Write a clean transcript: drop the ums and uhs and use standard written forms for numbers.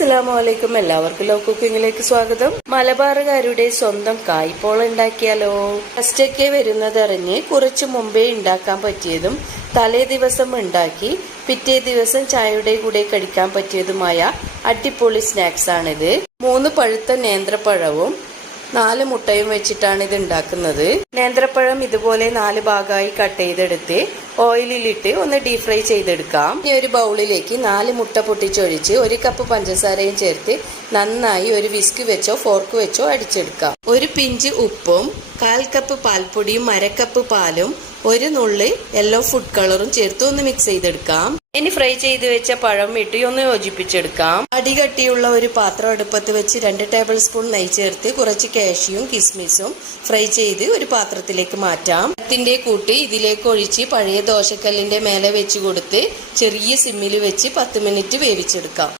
അസ്സലാമലൈക്കും. എല്ലാവർക്കും ലവ് കുക്കിങ്ങിലേക്ക് സ്വാഗതം. മലബാറുകാരുടെ സ്വന്തം കായ്പോള ഉണ്ടാക്കിയാലോ? ഫസ്റ്റൊക്കെ വരുന്നതറിഞ്ഞ് കുറച്ചു മുമ്പേ ഉണ്ടാക്കാൻ പറ്റിയതും തലേ ദിവസം ഉണ്ടാക്കി പിറ്റേ ദിവസം ചായയുടെ കൂടെ കഴിക്കാൻ പറ്റിയതുമായ അടിപൊളി സ്നാക്സ് ആണിത്. 3 പഴുത്ത നേന്ത്രപ്പഴവും 4 മുട്ടയും വെച്ചിട്ടാണ് ഇത് ഉണ്ടാക്കുന്നത്. നേന്ത്രപ്പഴം ഇതുപോലെ 4 ഭാഗമായി കട്ട് ചെയ്തെടുത്ത് ഓയിലിലിട്ട് ഒന്ന് ഡീപ് ഫ്രൈ ചെയ്തെടുക്കാം. ഇനി ഒരു ബൗളിലേക്ക് 4 മുട്ട പൊട്ടിച്ചൊഴിച്ച് 1 കപ്പ് പഞ്ചസാരയും ചേർത്ത് നന്നായി ഒരു വിസ്ക് വെച്ചോ ഫോർക്ക് വെച്ചോ അടിച്ചെടുക്കാം. 1 പിഞ്ച് ഉപ്പും 1/4 കപ്പ് പാൽപ്പൊടിയും 1/2 കപ്പ് പാലും 1 നുള്ളി യെല്ലോ ഫുഡ് കളറും ചേർത്ത് ഒന്ന് മിക്സ് ചെയ്തെടുക്കാം. ഇനി ഫ്രൈ ചെയ്ത് വെച്ച പഴം ഇട്ട് ഒന്ന് യോജിപ്പിച്ചെടുക്കാം. അടികട്ടിയുള്ള ഒരു പാത്രം അടുപ്പത്ത് വെച്ച് 2 ടേബിൾ സ്പൂൺ നെയ്യ് ചേർത്ത് കുറച്ച് കാഷ്യൂവും കിസ്മിസും ഫ്രൈ ചെയ്ത് ഒരു പാത്രത്തിലേക്ക് മാറ്റാം. പഴത്തിന്റെ കൂട്ടി ഇതിലേക്ക് ഒഴിച്ച് പഴയ ദോശക്കല്ലിന്റെ മേലെ വെച്ച് കൊടുത്ത് ചെറിയ സിമ്മിൽ വെച്ച് 10 മിനിറ്റ് വേവിച്ചെടുക്കാം.